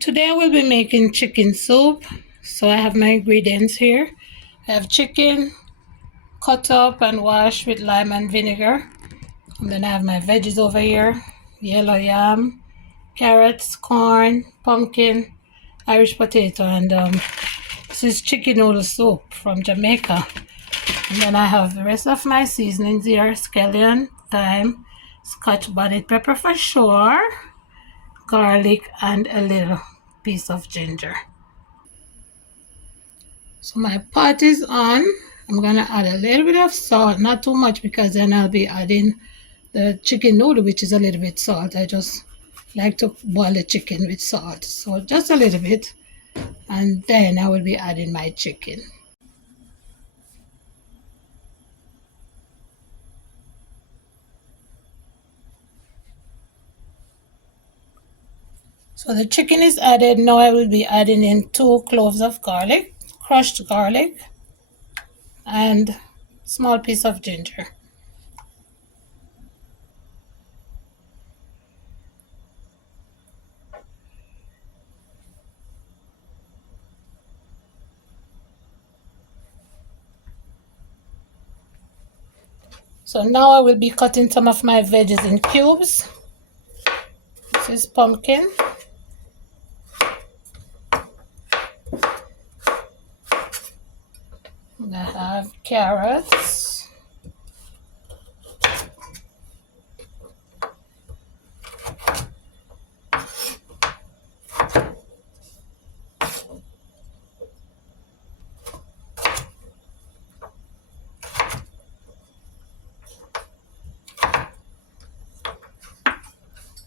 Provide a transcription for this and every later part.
Today I will be making chicken soup. So I have my ingredients here. I have chicken cut up and washed with lime and vinegar. And then I have my veggies over here. Yellow yam, carrots, corn, pumpkin, Irish potato, and this is chicken noodle soup from Jamaica. And then I have the rest of my seasonings here: scallion, thyme, scotch bonnet pepper for sure, garlic, and a little piece of ginger. So my pot is on. I'm gonna add a little bit of salt, not too much because then I'll be adding the chicken noodle, which is a little bit salt. I just like to boil the chicken with salt, so just a little bit, and then I will be adding my chicken. So the chicken is added. Now I will be adding in 2 cloves of garlic, crushed garlic, and small piece of ginger. So now I will be cutting some of my veggies in cubes. This is pumpkin. I have carrots.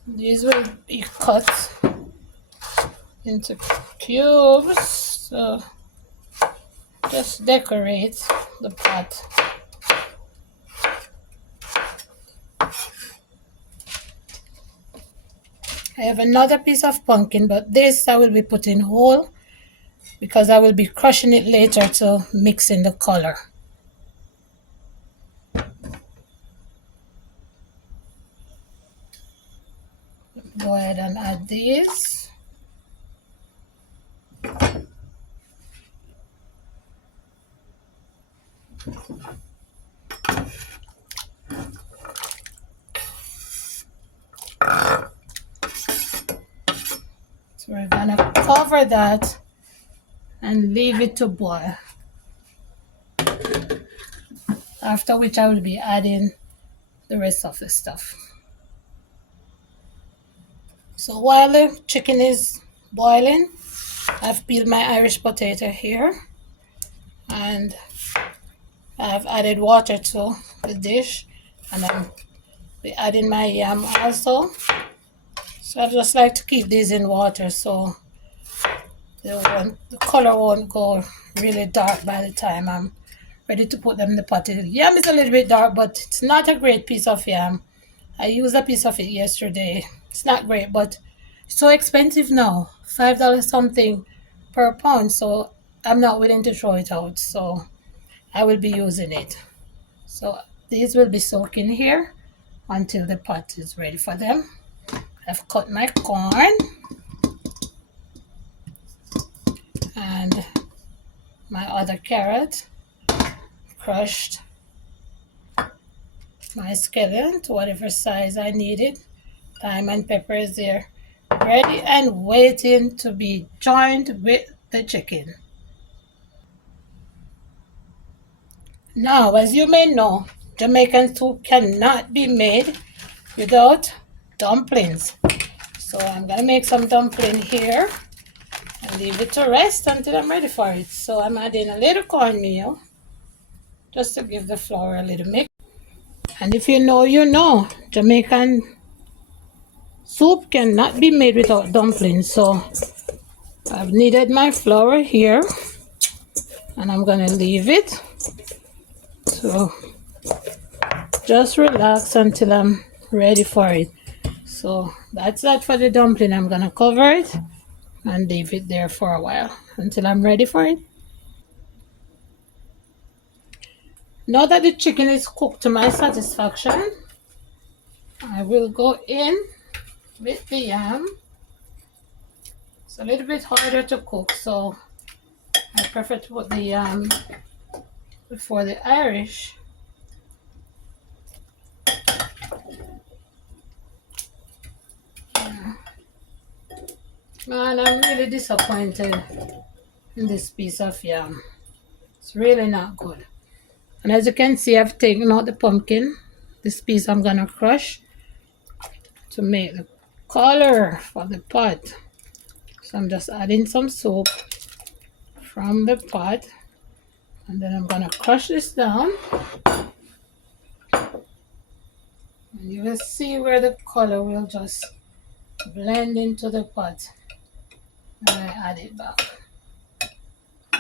These will be cut into cubes. So just decorate the pot. I have another piece of pumpkin, but this I will be putting whole because I will be crushing it later to mix in the color. Go ahead and add these. So we're gonna cover that and leave it to boil. After which I will be adding the rest of the stuff. So while the chicken is boiling, I've peeled my Irish potato here and I've added water to the dish, and I'll be adding my yam also. So I just like to keep these in water so the color won't go really dark by the time I'm ready to put them in the pot. The yam is a little bit dark, but it's not a great piece of yam. I used a piece of it yesterday. It's not great, but it's so expensive now. $5 something per pound, so I'm not willing to throw it out. So I will be using it. So these will be soaking here until the pot is ready for them. I've cut my corn and my other carrot, crushed my scallion to whatever size I needed. Thyme and pepper is there, ready and waiting to be joined with the chicken. Now, as you may know, Jamaican soup cannot be made without dumplings. So I'm gonna make some dumpling here and leave it to rest until I'm ready for it. So I'm adding a little cornmeal just to give the flour a little mix. And if you know, you know, Jamaican soup cannot be made without dumplings. So I've kneaded my flour here and I'm gonna leave it to just relax until I'm ready for it. So that's that for the dumpling. I'm gonna cover it and leave it there for a while until I'm ready for it. Now that the chicken is cooked to my satisfaction, I will go in with the yam It's a little bit harder to cook, so I prefer to put the before the Irish. Yeah. Man, I'm really disappointed in this piece of yam. It's really not good. And as you can see, I've taken out the pumpkin. This piece I'm gonna crush to make the color for the pot. So I'm just adding some soup from the pot, and then I'm gonna crush this down, and you will see where the color will just blend into the pot when I add it back.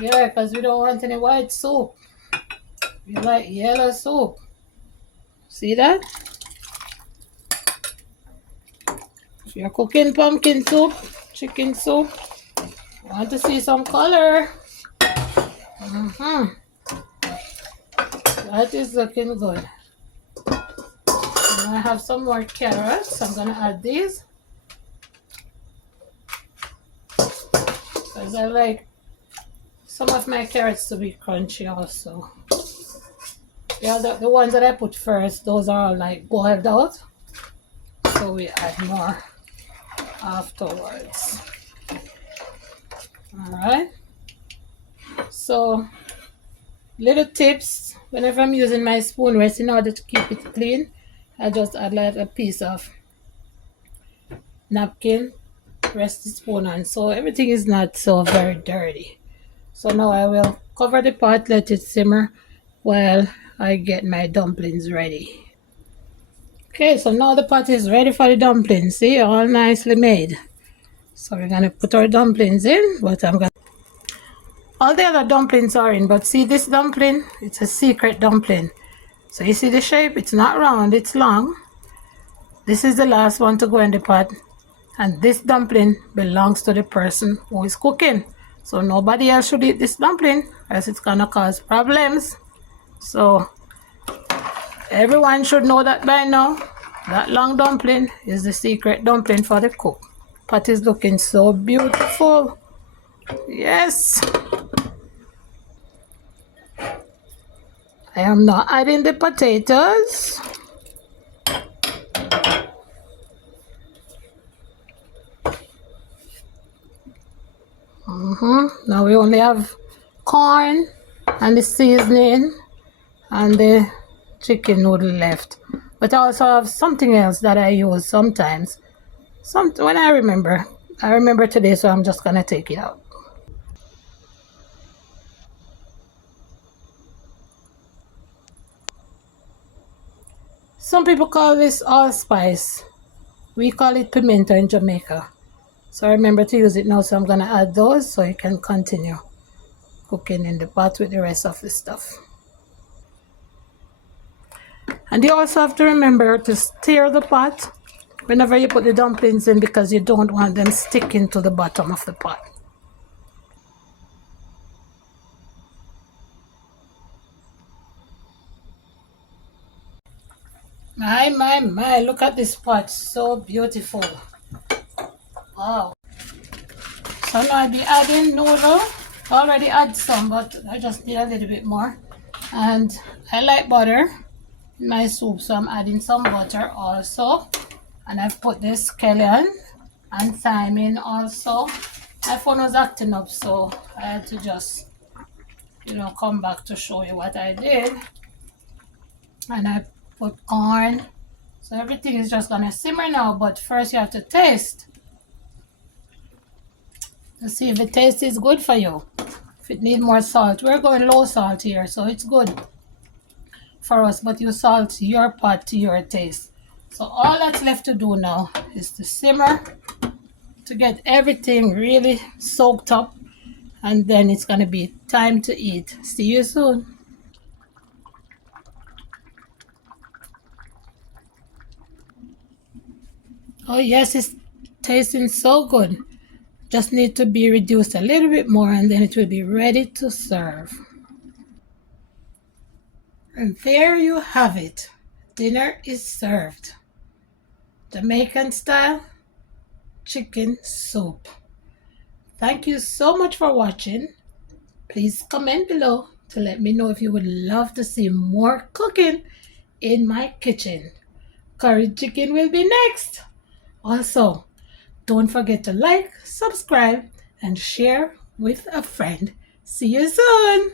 Yeah, because we don't want any white soup. We like yellow soup. See that? If you're cooking pumpkin soup, chicken soup, want to see some color. That is looking good. And I have some more carrots. I'm gonna add these because I like some of my carrots to be crunchy also. Yeah, the ones that I put first, those are all like boiled out, so we add more afterwards. All right. So little tips: whenever I'm using my spoon rest, in order to keep it clean, I just add like a piece of napkin, rest the spoon on, so everything is not so very dirty. So now I will cover the pot, let it simmer while I get my dumplings ready. Okay, so now the pot is ready for the dumplings. See, all nicely made. So we're gonna put our dumplings in, but all the other dumplings are in, but see this dumpling, it's a secret dumpling. So you see the shape, it's not round, it's long. This is the last one to go in the pot, and this dumpling belongs to the person who is cooking. So nobody else should eat this dumpling, else it's gonna cause problems. So everyone should know that by now. That long dumpling is the secret dumpling for the cook. Pot is looking so beautiful. Yes. I am now adding the potatoes. Now we only have corn and the seasoning and the chicken noodle left. But I also have something else that I use sometimes. When I remember. I remember today, so I'm just gonna take it out. Some people call this allspice. We call it pimento in Jamaica. So I remember to use it now, so I'm gonna add those so you can continue cooking in the pot with the rest of the stuff. And you also have to remember to stir the pot whenever you put the dumplings in, because you don't want them sticking to the bottom of the pot. My, look at this pot, so beautiful. Wow. So now I'll be adding noodle. I already add some, but I just need a little bit more. And I like butter in my soup, so I'm adding some butter also. And I've put the scallion and thyme in also. My phone was acting up, so I had to just, come back to show you what I did. And I put corn. So everything is just gonna simmer now, but first you have to taste to see if the taste is good for you. If it needs more salt, we're going low salt here, so it's good for us, but you salt your pot to your taste. So all that's left to do now is to simmer to get everything really soaked up, and then it's gonna be time to eat. See you soon. Oh yes, it's tasting so good. Just need to be reduced a little bit more, and then it will be ready to serve. And there you have it. Dinner is served. Jamaican style chicken soup. Thank you so much for watching. Please comment below to let me know if you would love to see more cooking in my kitchen. Curry chicken will be next. Also, don't forget to like, subscribe, and share with a friend. See you soon.